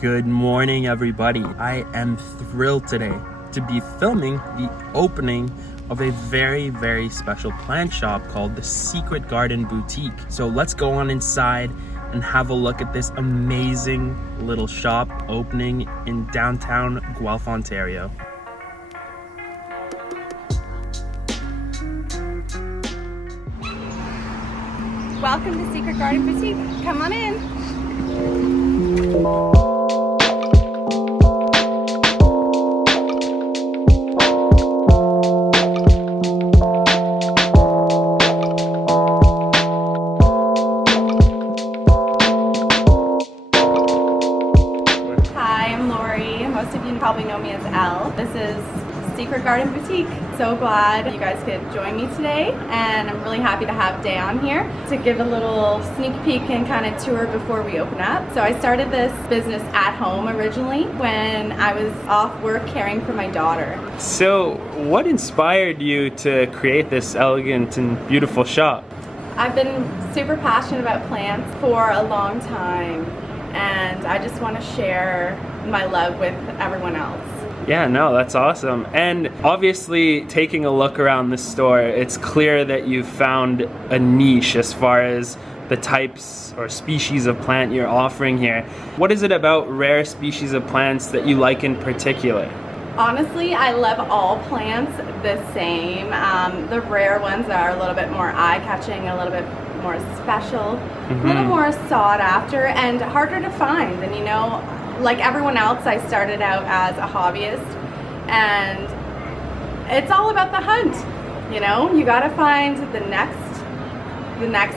Good morning, everybody. I am thrilled today to be filming the opening of a very, very special plant shop called the Secret Garden Boutique. So let's go on inside and have a look at this amazing little shop opening in downtown Guelph, Ontario. Welcome to Secret Garden Boutique. Come on in. Hi, I'm Lori. Most of you probably know me as Elle. This is Secret Garden Boutique. So glad you guys could join me today, and I'm really happy to have Dan here to give a little sneak peek and kind of tour before we open up. So I started this business at home originally when I was off work caring for my daughter. So what inspired you to create this elegant and beautiful shop? I've been super passionate about plants for a long time, and I just want to share my love with everyone else. Yeah, no, that's awesome. And obviously, taking a look around the store, it's clear that you've found a niche as far as the types or species of plant you're offering here. What is it about rare species of plants that you like in particular? Honestly, I love all plants the same. The rare ones are a little bit more eye-catching, a little bit more special, a little more sought after, and harder to find. And you know, like everyone else, I started out as a hobbyist, and it's all about the hunt. You know, you gotta find the next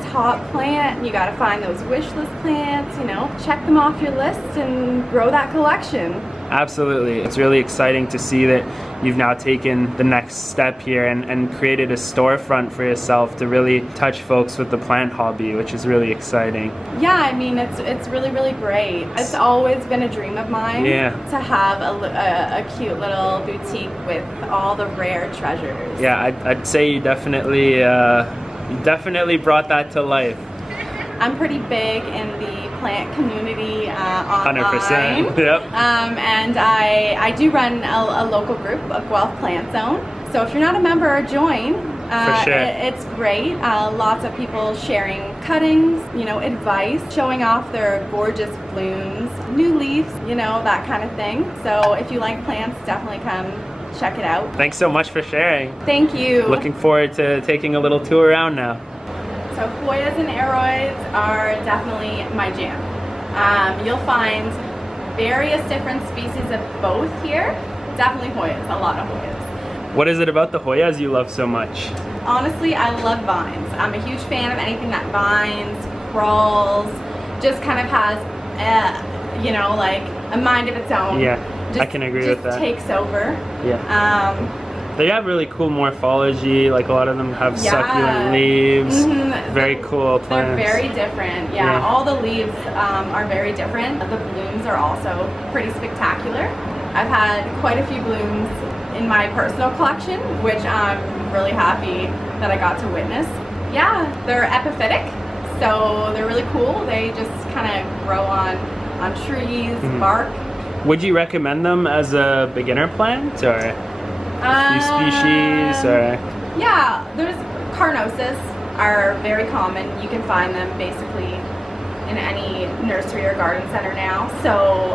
hot plant. You gotta find those wish list plants, you know, check them off your list and grow that collection. Absolutely. It's really exciting to see that you've now taken the next step here and created a storefront for yourself to really touch folks with the plant hobby, which is really exciting. Yeah, I mean, it's really, really great. It's always been a dream of mine to have a cute little boutique with all the rare treasures. Yeah, I'd say you definitely brought that to life. I'm pretty big in the plant community online. 100%. Yep. And I do run a local group, a Guelph Plant Zone. So if you're not a member, join. For sure. It's great. Lots of people sharing cuttings, you know, advice, showing off their gorgeous blooms, new leaves, you know, that kind of thing. So if you like plants, definitely come check it out. Thanks so much for sharing. Thank you. Looking forward to taking a little tour around now. So Hoyas and aroids are definitely my jam. You'll find various different species of both here. Definitely Hoyas, a lot of Hoyas. What is it about the Hoyas you love so much? Honestly, I love vines. I'm a huge fan of anything that vines, crawls, just kind of has, you know, like a mind of its own. Yeah, I can agree with that. Just takes over. Yeah. They have really cool morphology, like a lot of them have succulent leaves, very cool plants. They're very different, yeah. All the leaves are very different. The blooms are also pretty spectacular. I've had quite a few blooms in my personal collection, which I'm really happy that I got to witness. Yeah, they're epiphytic, so they're really cool. They just kind of grow on trees, bark. Would you recommend them as a beginner plant, or new species, or? Yeah, there's carnosus are very common. You can find them basically in any nursery or garden center now. So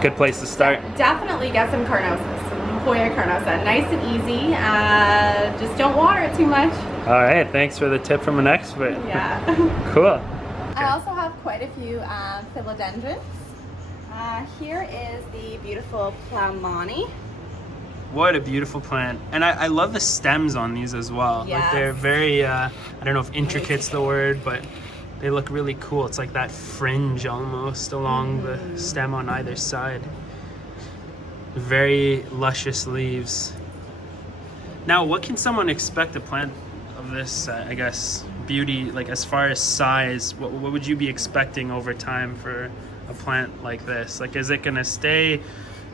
good place to start. Definitely get some carnosus, some Hoya carnosa. Nice and easy. Just don't water it too much. All right, thanks for the tip from an expert. Yeah. Cool. I also have quite a few philodendrons. Here is the beautiful Plamani. What a beautiful plant. And I love the stems on these as well. Yes. Like they're very, I don't know if intricate's the word, but they look really cool. It's like that fringe almost along the stem on either side. Very luscious leaves. Now, what can someone expect a plant of this, I guess, beauty, like as far as size, what would you be expecting over time for a plant like this? Like, is it gonna stay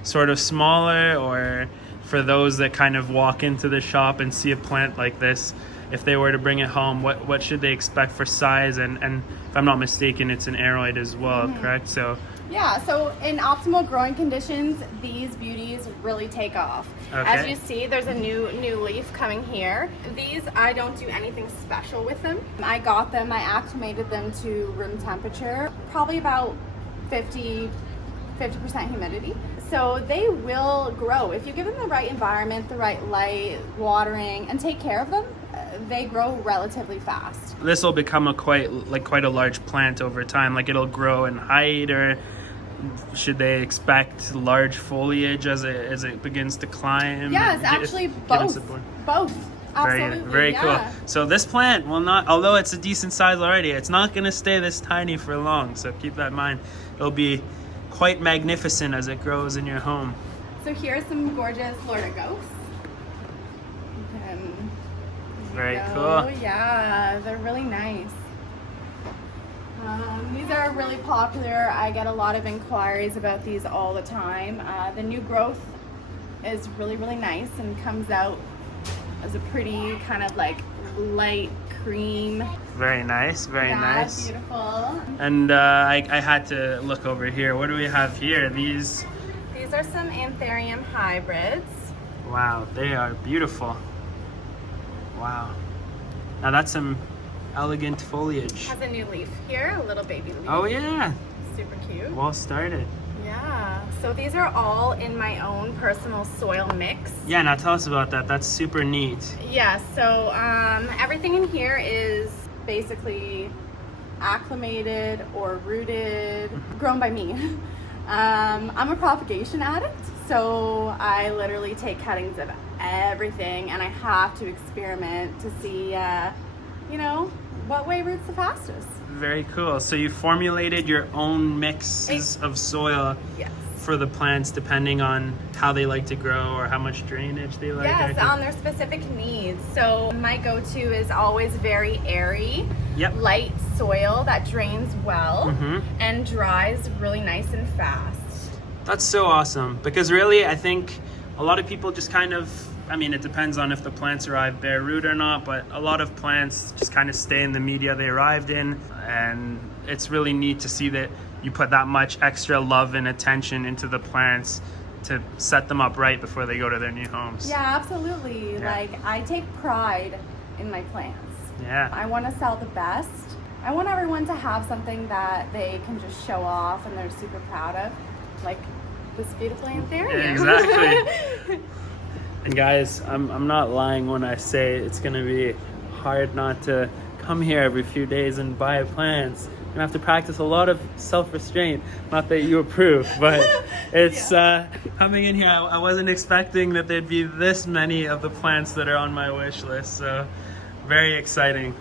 sort of smaller, or for those that kind of walk into the shop and see a plant like this, if they were to bring it home, what should they expect for size? And if I'm not mistaken, it's an aroid as well, correct? So yeah, so in optimal growing conditions, these beauties really take off. Okay. As you see, there's a new leaf coming here. These, I don't do anything special with them. I got them, I acclimated them to room temperature, probably about 50% humidity. So they will grow. If you give them the right environment, the right light, watering, and take care of them, they grow relatively fast. this will become quite a large plant over time. Like it'll grow in height, or should they expect large foliage as it begins to climb? Yes, actually both. Both. Absolutely, very cool. So this plant will not, although it's a decent size already, it's not going to stay this tiny for long. So keep that in mind. It'll be quite magnificent as it grows in your home. So here's some gorgeous Florida ghosts. Very cool. Yeah, they're really nice. These are really popular. I get a lot of inquiries about these all the time. The new growth is really, really nice and comes out as a pretty kind of like light cream. Very nice, very nice. Beautiful. And I had to look over here. What do we have here? These are some Anthurium hybrids. Wow, they are beautiful. Wow. Now that's some elegant foliage. Has a new leaf here, a little baby leaf. Oh yeah. Super cute. Well started. Yeah. So these are all in my own personal soil mix. Yeah, now tell us about that. That's super neat. Yeah, so everything in here is basically acclimated or rooted, grown by me. I'm a propagation addict, so I literally take cuttings of everything, and I have to experiment to see, you know, what way roots the fastest. Very cool. So you formulated your own mixes of soil. Yes. For the plants, depending on how they like to grow or how much drainage they like. Yes, on their specific needs. So my go-to is always very airy, light soil that drains well and dries really nice and fast. That's so awesome, because really I think a lot of people just kind of, I mean, it depends on if the plants arrive bare root or not, but a lot of plants just kind of stay in the media they arrived in, and it's really neat to see that you put that much extra love and attention into the plants to set them up right before they go to their new homes. Yeah, absolutely. Yeah. Like, I take pride in my plants. Yeah. I want to sell the best. I want everyone to have something that they can just show off and they're super proud of, like this beautiful Anthurium. Exactly. And guys, I'm not lying when I say it's going to be hard not to come here every few days and buy plants. You're gonna have to practice a lot of self-restraint. Not that you approve, but it's coming in here. I wasn't expecting that there'd be this many of the plants that are on my wish list. So very exciting.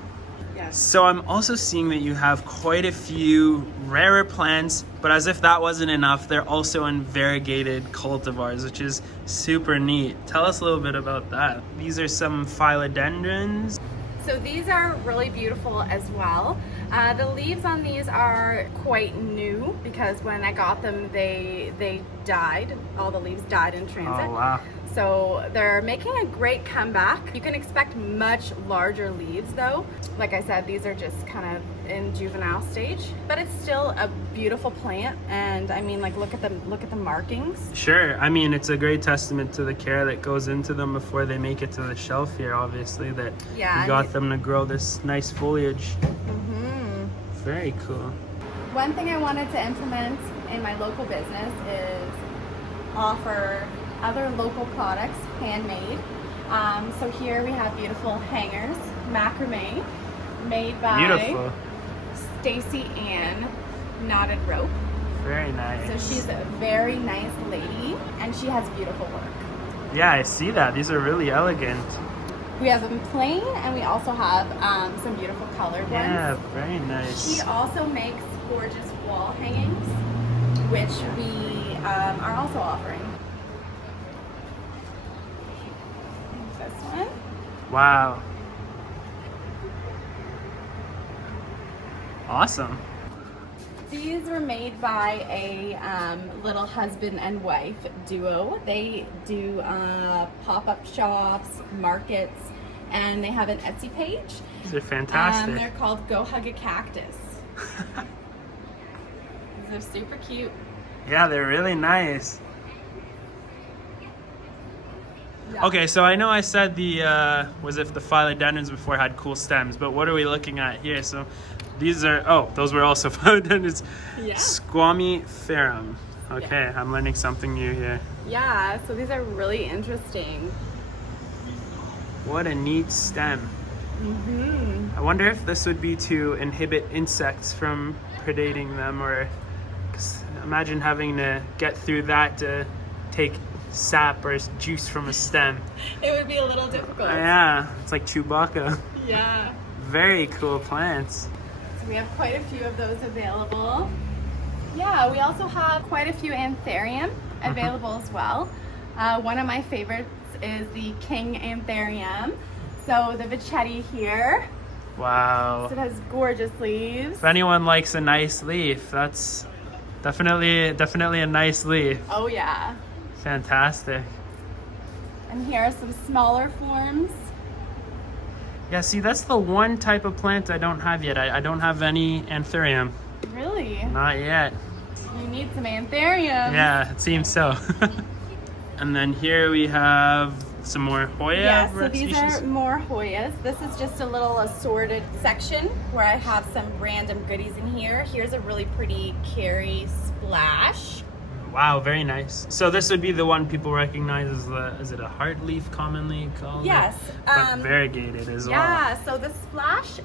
Yes. So I'm also seeing that you have quite a few rarer plants, but as if that wasn't enough, they're also in variegated cultivars, which is super neat. Tell us a little bit about that. These are some Philodendrons. So these are really beautiful as well. The leaves on these are quite new because when I got them, they died. All the leaves died in transit. Oh, wow. So they're making a great comeback. You can expect much larger leaves though. Like I said, these are just kind of in juvenile stage, but it's still a beautiful plant. And I mean, like, look at the markings. Sure. I mean, it's a great testament to the care that goes into them before they make it to the shelf here, obviously, that you got them to grow this nice foliage. Very cool. One thing I wanted to implement in my local business is offer other local products, handmade. So here we have beautiful hangers, macrame, made by Stacy Ann Knotted Rope. Very nice. So she's a very nice lady, and she has beautiful work. Yeah, I see that. These are really elegant. We have them plain, and we also have some beautiful colored ones. Yeah, very nice. She also makes gorgeous wall hangings, which we are also offering. This one. Wow. Awesome. These were made by a little husband and wife duo. They do pop-up shops, markets, and they have an Etsy page. They're fantastic. They're called Go Hug a Cactus. They're super cute. Yeah, they're really nice. Yeah. Okay, so I know I said the the Philodendrons before had cool stems, but what are we looking at here? So these are, oh, those were also Philodendrons. Yeah. Squamiferum. Okay, yeah. I'm learning something new here. Yeah, so these are really interesting. What a neat stem. Mm-hmm. I wonder if this would be to inhibit insects from predating them, or 'cause imagine having to get through that to take sap or juice from a stem. It would be a little difficult. Yeah, it's like Chewbacca. Yeah. Very cool plants. So we have quite a few of those available. Yeah, we also have quite a few Anthurium available as well. One of my favorites is the King Anthurium. So the Vachetta here. Wow. So it has gorgeous leaves. If anyone likes a nice leaf, that's definitely a nice leaf. Oh yeah. Fantastic. And here are some smaller forms. Yeah, see, that's the one type of plant I don't have yet. I don't have any Anthurium. Really? Not yet. You need some Anthurium. Yeah, it seems so. And then here we have some more Hoya Yeah, so these species. are more Hoyas. This is just a little assorted section where I have some random goodies in here. Here's a really pretty Carrie Splash. Wow, very nice. So this would be the one people recognize as is it a heart leaf commonly called? Yes. But variegated as well. Yeah, so the Splash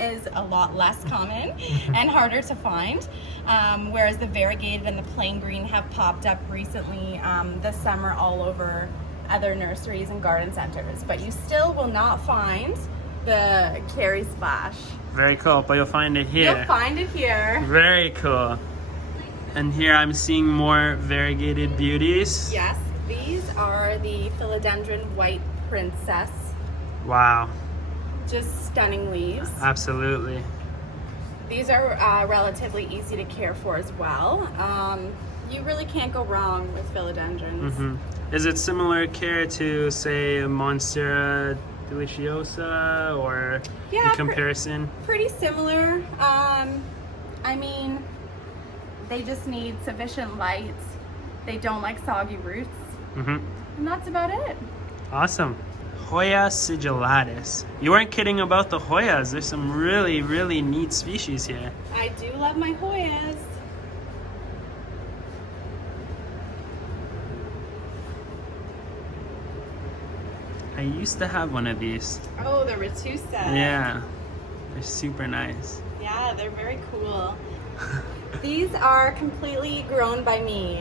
is a lot less common and harder to find, whereas the variegated and the plain green have popped up recently this summer all over other nurseries and garden centers. But you still will not find the Carrie Splash. Very cool, but you'll find it here. You'll find it here. Very cool. And here I'm seeing more variegated beauties. Yes, these are the Philodendron White Princess. Wow. Just stunning leaves. Absolutely. These are relatively easy to care for as well. You really can't go wrong with philodendrons. Mm-hmm. Is it similar care to, say, Monstera deliciosa, or in comparison? Pretty similar. I mean, they just need sufficient light. They don't like soggy roots. Mm-hmm. And that's about it. Awesome. Hoya sigillatus. You weren't kidding about the Hoyas. There's some really, really neat species here. I do love my Hoyas. I used to have one of these. Oh, the Retusa. Yeah. They're super nice. Yeah, they're very cool. These are completely grown by me.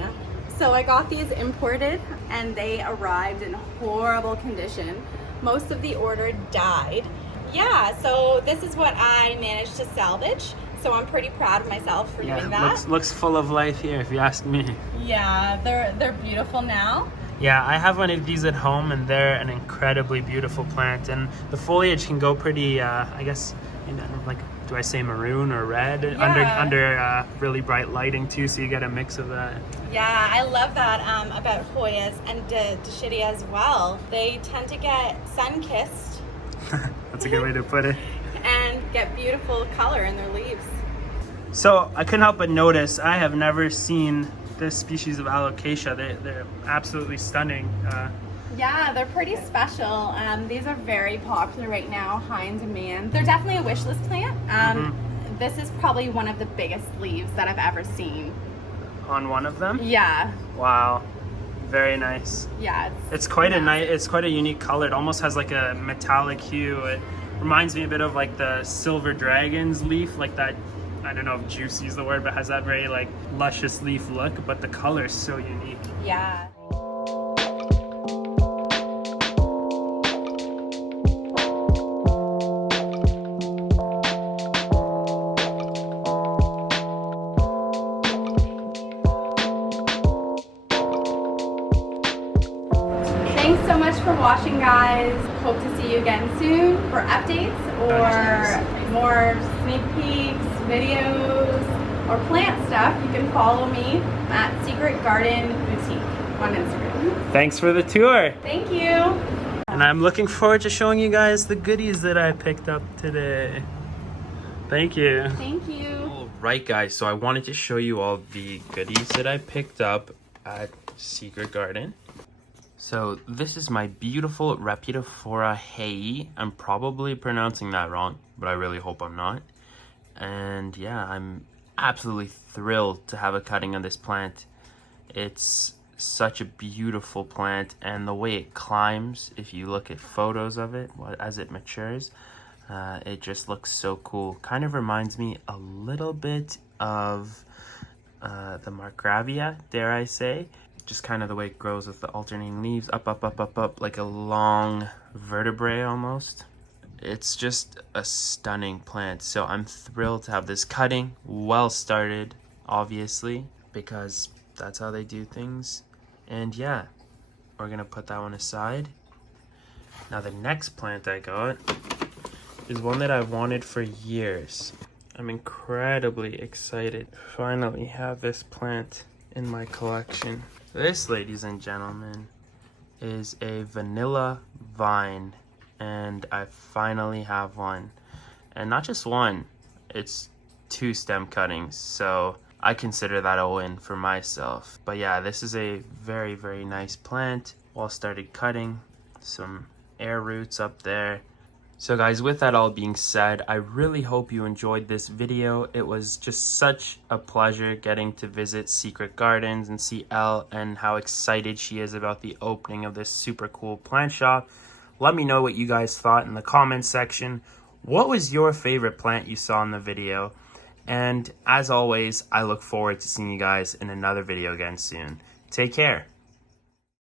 So I got these imported and they arrived in horrible condition. Most of the order died. Yeah, so this is what I managed to salvage. So I'm pretty proud of myself for doing that. Looks full of life here, if you ask me. Yeah, they're beautiful now. Yeah, I have one of these at home, and they're an incredibly beautiful plant. And the foliage can go pretty, I guess, like, do I say maroon or red? Yeah. Under really bright lighting too, so you get a mix of that. Yeah, I love that about Hoyas and Dischidia as well. They tend to get sun-kissed. That's a good way to put it. And get beautiful color in their leaves. So I couldn't help but notice, I have never seen this species of alocasia. They're absolutely stunning. Yeah, they're pretty special. These are very popular right now, high in demand. They're definitely a wish list plant. This is probably one of the biggest leaves that I've ever seen. On one of them? Yeah. Wow, very nice. Yeah. It's quite a unique color. It almost has like a metallic hue. It reminds me a bit of like the silver dragon's leaf, like that. I don't know if juicy is the word, but has that very like luscious leaf look, but the color is so unique. Yeah. Thanks so much for watching, guys. Hope to see you again soon for updates or more sneak peeks, videos, or plant stuff. You can follow me at Secret Garden Boutique on Instagram. Thanks for the tour. Thank you. And I'm looking forward to showing you guys the goodies that I picked up today. Thank you. Thank you. All right, guys, so I wanted to show you all the goodies that I picked up at Secret Garden. So this is my beautiful Rapidifora Hei. I'm probably pronouncing that wrong, but I really hope I'm not. And yeah, I'm absolutely thrilled to have a cutting of this plant. It's such a beautiful plant, and the way it climbs, if you look at photos of it as it matures, it just looks so cool. Kind of reminds me a little bit of the Margravia, dare I say. Just kind of the way it grows with the alternating leaves, up, up, up, up, up, like a long vertebrae almost. It's just a stunning plant. So I'm thrilled to have this cutting, well started, obviously, because that's how they do things. And yeah, we're gonna put that one aside. Now the next plant I got is one that I've wanted for years. I'm incredibly excited to finally have this plant in my collection. This, ladies and gentlemen, is a vanilla vine, and I finally have one. And not just one, it's 2 stem cuttings, so I consider that a win for myself. But yeah, this is a very, very nice plant. Well started cutting, some air roots up there. So guys, with that all being said, I really hope you enjoyed this video. It was just such a pleasure getting to visit Secret Gardens and see Elle and how excited she is about the opening of this super cool plant shop. Let me know what you guys thought in the comments section. What was your favorite plant you saw in the video? And as always, I look forward to seeing you guys in another video again soon. Take care.